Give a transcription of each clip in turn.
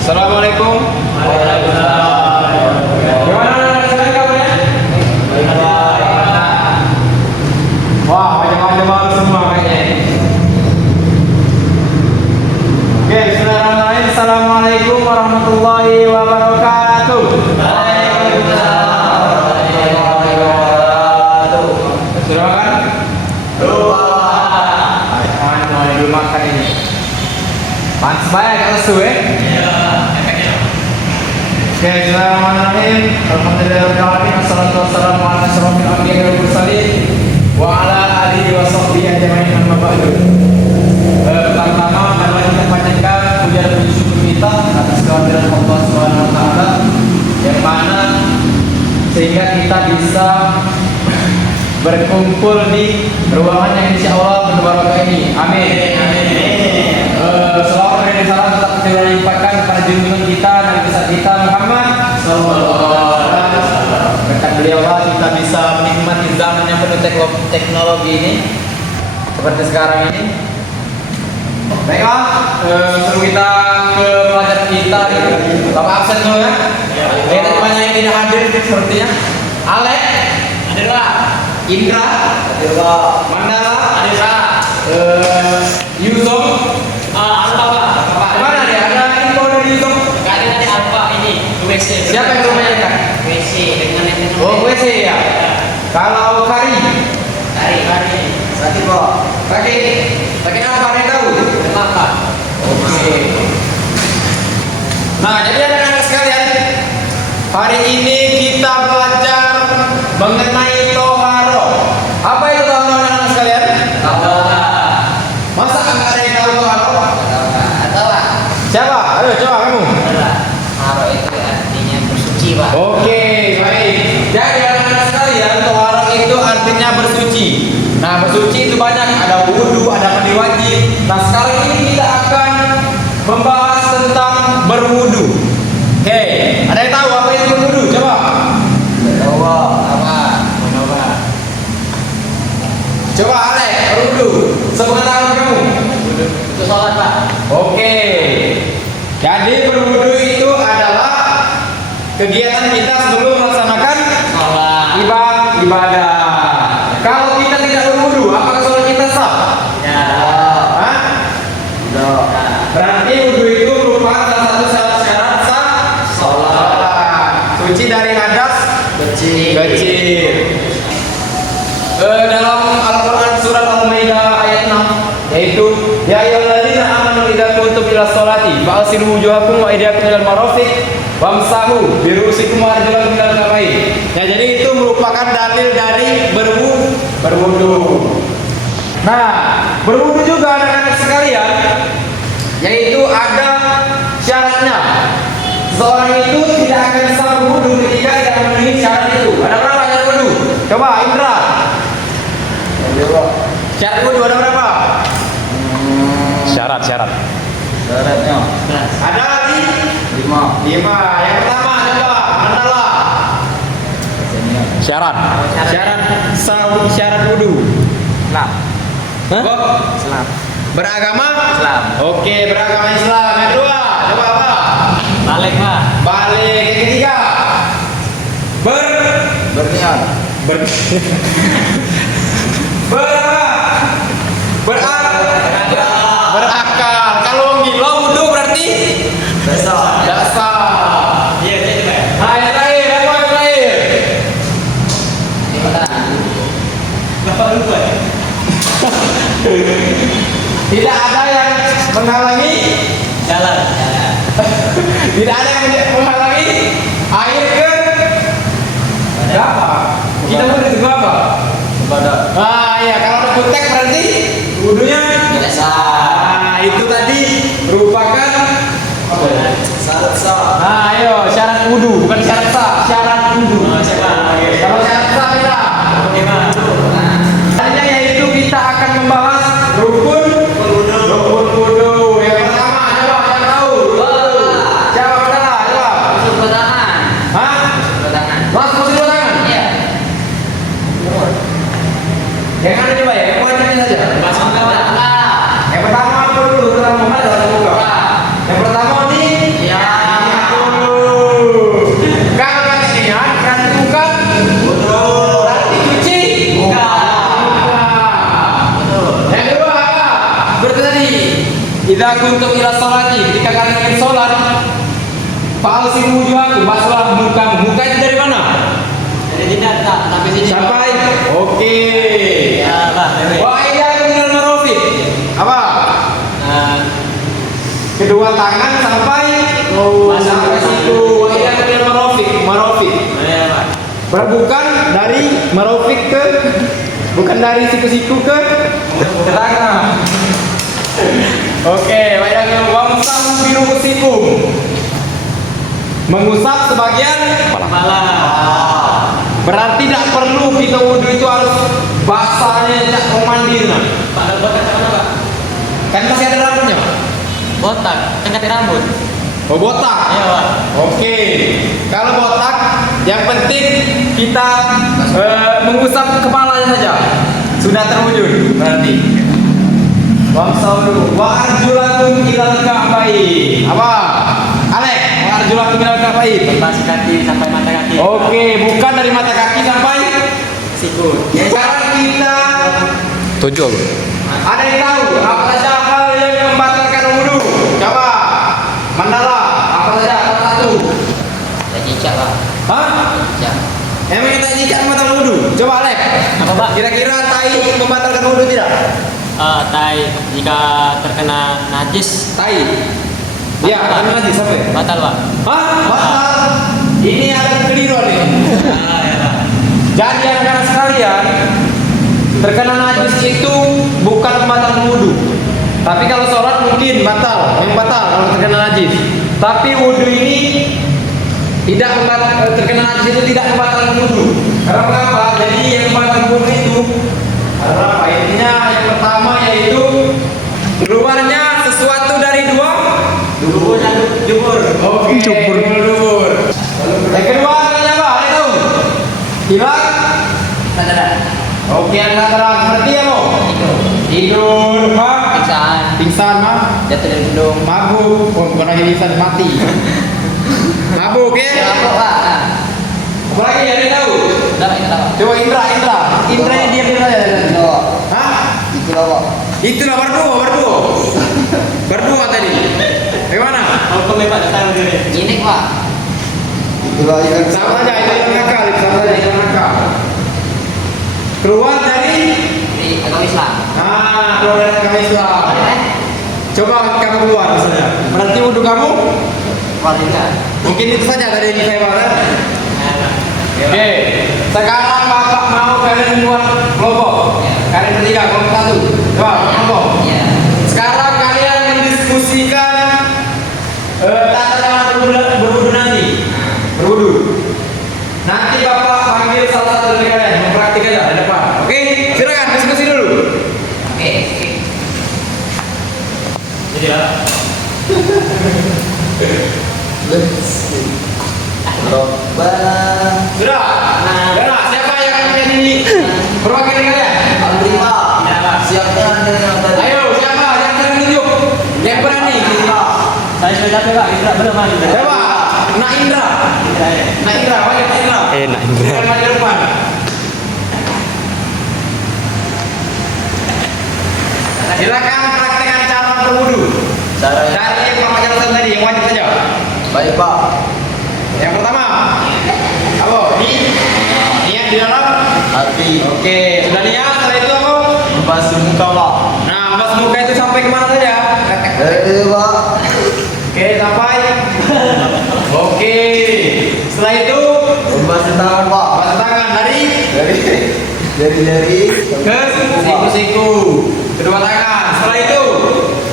Assalamualaikum. Waalaikumsalam. Gimana sekarang kabarnya? Wah, macam-macam semua kayaknya. Oke, bismillahirrahmanirrahim. Assalamualaikum warahmatullahi wabarakatuh. Sudah makan? Belum makan ini. Panas banget kalau lesu ya? Oke, bismillahirrahmanirrahim. Alhamdulillahirabbil alamin. Wassalatu wassalamu ala asyrofil anbiya'i wal mursalin wa ala alihi wa sahbihi ajma'in, amma ba'du. Pertama-tama marilah kita panjatkan puja dan puji syukur kita atas kehadiran Allah Subhanahu wa taala yang mana sehingga kita bisa berkumpul di ruangan yang insyaallah penuh barokah ini. Amin. Selawat dan salam tetap kita limpahkan kepada junjungan kita Nabi besar kita Muhammad sallallahu alaihi wasallam. Berkat beliau kita bisa menikmati zaman yang penuh teknologi ini seperti sekarang ini. Baiklah, sebelum kita ke pelajaran kita, Bapak absen dulu ya. Tadi banyak yang tidak hadir sepertinya. Alek, hadirlah. Indra, hadirlah. Mandala, hadirlah. Yusuf, mana dia? Ada info dari Yusuf? Gak ada tadi apa ini? WC. Siapa yang kebanyakan? WC dengan yang Oh, WC ya. Kalau Kari, Berarti kok pakai apa? Ada yang tahu? kenapa? Oke. Nah, jadi anak-anak sekalian, hari ini kita belajar mengenai toharoh. Apa itu toharoh, anak-anak sekalian? Masa nggak ada yang tahu toharoh? Atau lah. Siapa? Ayo coba kamu. Haro itu artinya bersuci, Pak. Oke, baik. Jadi anak-anak sekalian, toharoh itu artinya bersuci. Nah, bersuci itu banyak, ada wudu, ada mandi wajib. Nah, sekarang ini kita akan membahas tentang berwudu. Oke, ada yang tahu apa itu berwudu? Coba. Coba Alek, berwudu. Sepengetahuan kamu. Itu sholat, Pak. Oke. Jadi berwudu itu adalah kegiatan kita sebelum melaksanakan Sholat. ibadah. Kalau kita tidak berwudu, apakah sholat kita sah? Ya. Hah? Berarti wudu itu merupakan salah satu syarat sah sholat. Suci dari hadas kecil. Dalam Al-Quran surat Al-Maidah ayat 6 yaitu ya ayyuhalladzina amanu idza qumtum ila sholati fa'silu wujuhakum wa aydiyakum ilal marafiq wamsahu bi ru'usikum wa arjulakum ilal ka'bayn. Ya, jadi itu merupakan dalil dari berwudu. Nah, berwudu juga anak-anak sekalian yaitu ada syaratnya. Seorang itu tidak akan sah berwudu ketika tidak memenuhi syarat itu. Ada berapa syarat wudu? Coba Indra. Syarat wudu ada berapa? Syaratnya Ada lagi? 5. Yang pertama coba Mandala. syarat Syarat wudu. Hah? Islam. Beragama? Islam. Oke, beragama Islam. Yang kedua, coba apa? Balik, Pak. Balik. Yang ketiga, Berniat. Berakal. Kalau ngilau wudu berarti Besok. dasar. Iya, jadi, Pak. Nah, yang terakhir, apa yang terakhir? Bapak lupa ya? Tidak ada yang menghalangi Jalan. Tidak ada yang menghalangi air ke berapa? Kita mau ditunggu apa? Ah ya, kalau ada kutek berarti wudunya Tidak sah. Nah, itu tadi merupakan apa ya? Syarat sah. Nah, ayo syarat wudu, bukan syarat sah, syarat wudu. Kalau syarat sah kita Tadinya yaitu kita akan membahas rukun wudu. Yang pertama, coba yang tahu. Siapa adalah? Coba. Masuk tangan. Hah? Langsung masuk tangan. Iya. Yang ada coba ya, yang wajibnya saja. Masuk tangan. Yang pertama apa dulu? Terang Muhammad atau buka? Yang pertama nih. Ya. idza kuntum ila sholati, ketika kalian ingin sholat, fa'alsimu wujuhakum, basuhlah muka. Muka itu dari mana? Dari jidat tak sampai sini. Sampai. Oke. Ya, Pak. Wa ayyakum minal marafiq. Apa? Nah, Kedua tangan sampai sampai situ. Wa ayyakum minal marafiq. Marafiq. ya, Pak. Bukan dari marafiq ke, bukan dari siku-siku ke tangan. Oke, bayangin wamsahu birusikum. Mengusap sebagian Kepala. berarti tidak perlu kita wudhu itu harus basahnya tidak mau mandi nah. Pak, ada botak mana, Pak? Kan masih ada rambutnya. Botak, kan kata rambut. Oh botak. Iya, Pak. Oke. Kalau botak yang penting kita mengusap kepalanya saja. Sudah terwujud berarti. Wamsahu wa arjulakum ilal ka'bain. Apa? Alek, wa arjulakum ilal ka'bain. Basi kaki sampai mata kaki. Oke, bukan dari mata kaki sampai Siku. sekarang kita 7. ada yang tahu apa saja hal yang membatalkan wudhu? Coba Mandala, apa saja satu? Tak cicak, Pak. Hah? Cicak. Emang tak cicak membatalkan wudhu? Coba Alek. Apa, Pak? Kira-kira tai membatalkan wudhu tidak? Tai jika terkena najis Tai. Iya, Batal. ada lagi sampai. batal, Pak. Hah? Batal. Ini ada keliru nih. Ya, Pak. Jadi anak-anak sekalian, terkena najis itu bukan membatalkan wudhu. Tapi kalau sholat mungkin batal, yang batal kalau terkena najis. Tapi wudhu ini tidak terkena najis itu tidak membatalkan wudhu. Karena kenapa? Jadi yang membatalkan wudhu itu adalah apa? Intinya yang pertama yaitu keluarnya sesuatu dari dua Dulu jubur. Oke, dubur. Yang kedua namanya apa? Ada tahu? Hilang? Ada. Oke, antara seperti apa? Tidur, Pak. Piksaan. Pingsan, Mak. Jatuh dari gedung. Mabuk. Oh, bukan lagi pingsan, mati. Mabuk, ya? Apa, Pak? Apa lagi ada yang tahu? Udah, Pak, kita tahu. Coba Indra. Indra ini diam saja. Hah? Itulah berdua. Berdua tadi. Bagaimana? Kalau kau memang datang diri. Ini, Pak. Sama saja, itu yang nakal. Keluar dari Di agama Islam. keluar dari agama Islam. Coba kamu keluar misalnya. Berarti wudhu kamu Warga. mungkin itu saja tadi yang saya bahas. Oke. Sekarang Bapak mau kalian buat kelompok. Kalian bertiga, kelompok satu. Coba kelompok. Iya. Sekarang kalian mendiskusikan tata cara berwudhu nanti. Berwudhu. Nanti Bapak panggil salah satu dari kalian mempraktik aja di depan. Oke, silakan diskusi dulu. Oke. Jadi ya. Sudah. Sudah. Siapa yang akan menjadi perwakilan kalian? Ayo, siapa yang akan menunjuk? Yang berani. Saya sudah capek, Pak. Indra belum maju. Coba, Nak Indra. Nak Indra, banyak Nak Indra. Nak Indra. Yang maju depan. Silakan praktekkan cara berwudu. Dari yang Bapak jelaskan tadi, yang wajib saja. Baik Pak. Yang pertama, apa? Niat di dalam Hati. Oke, sudah niat. Setelah itu apa? Membasuh muka Pak. Nah, bas muka itu sampai kemana saja? Pak. Oke, sampai. Oke. Setelah itu Membasuh tangan Pak. basuh tangan dari Jari-jari. ke siku-siku. Kedua tangan. Setelah itu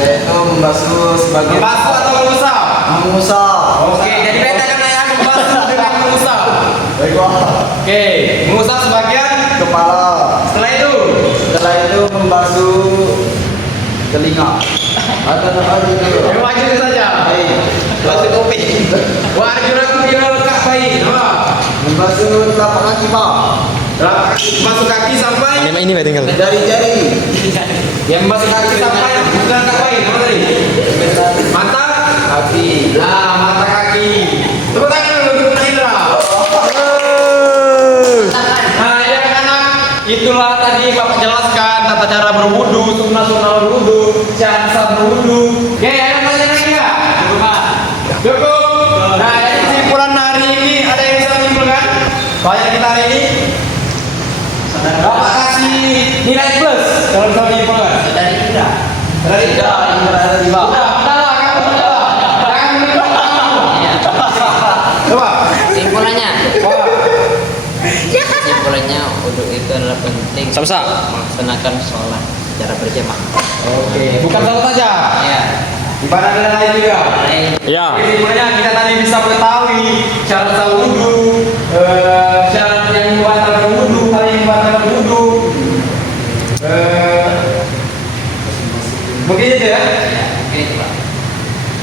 Yaitu membasuh sebagian. membasuh atau mengusap? Mengusap. Oke, jadi bedakan ya membasuh dengan mengusap. Baik Pak. Oke, mengusap sebagian. Kepala. Setelah itu Setelah itu membasuh telinga. Atau apa itu? yang wajib itu saja. Basuh kuping. Wa arjulakum ilal ka'bain. Apa? Membasuh telapak kaki Pak. Basuh kaki sampai Ini Pak tinggal. Jari-jari. yang basuh kaki sampai bukan ka'bain. Apa tadi? Mata Kaki. Nah, mata kaki. Tepuk tangan dulu untuk Nak Indra. Nah, ya anak, itulah tadi Bapak jelaskan tata cara berwudu, sunnah-sunnah berwudu, cara berwudu. Cukup. Nah, jadi kesimpulan hari ini ada yang bisa menyimpulkan? Soalnya kita hari ini Bapak kasih nilai plus kalau bisa menyimpulkan. Dari Indra. Dari Indra, Udah lah, kamu udah lah. Jangan menyimpulkan kamu. Iya. Coba. Kesimpulannya. Wah. Kesimpulannya wudhu itu adalah penting. Sama-sama. Melaksanakan sholat secara berjamaah. Oke, bukan satu saja. Iya. Ibadah dan lain juga. Ya. Kesimpulannya kita tadi bisa mengetahui syarat sah wudhu, syarat yang membatalkan wudhu, hal yang membatalkan wudhu. Mungkin itu ya. Oke, itu Pak.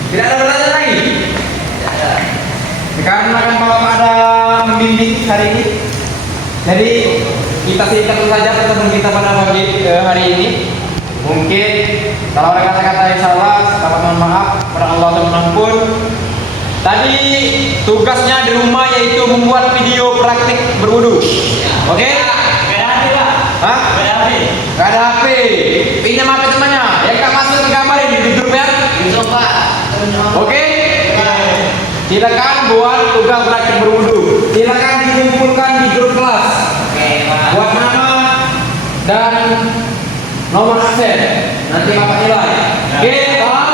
Tidak ada pertanyaan lagi. Tidak ada. Karena kan Bapak ada membimbing hari ini. Jadi kita singkat saja pertemuan kita pada pagi hari ini. Mungkin kalau ada kata-kata yang salah, dapat mohon maaf kepada Allah dan mengampun. Tadi tugasnya di rumah yaitu membuat video praktik berwudu. Oke? Gak ada HP, Pak. Hah? Gak ada HP. Gak ada HP. Pinjam HP temannya. Yang gak masuk ke kamar ini di grup ya. Insya Pak. Oke? Silakan buat tugas praktik berwudu. Silakan dikumpulkan di grup kelas. Oke, Pak. Buat nama dan nomor absen. Nanti Bapak nilai. Oke, Pak?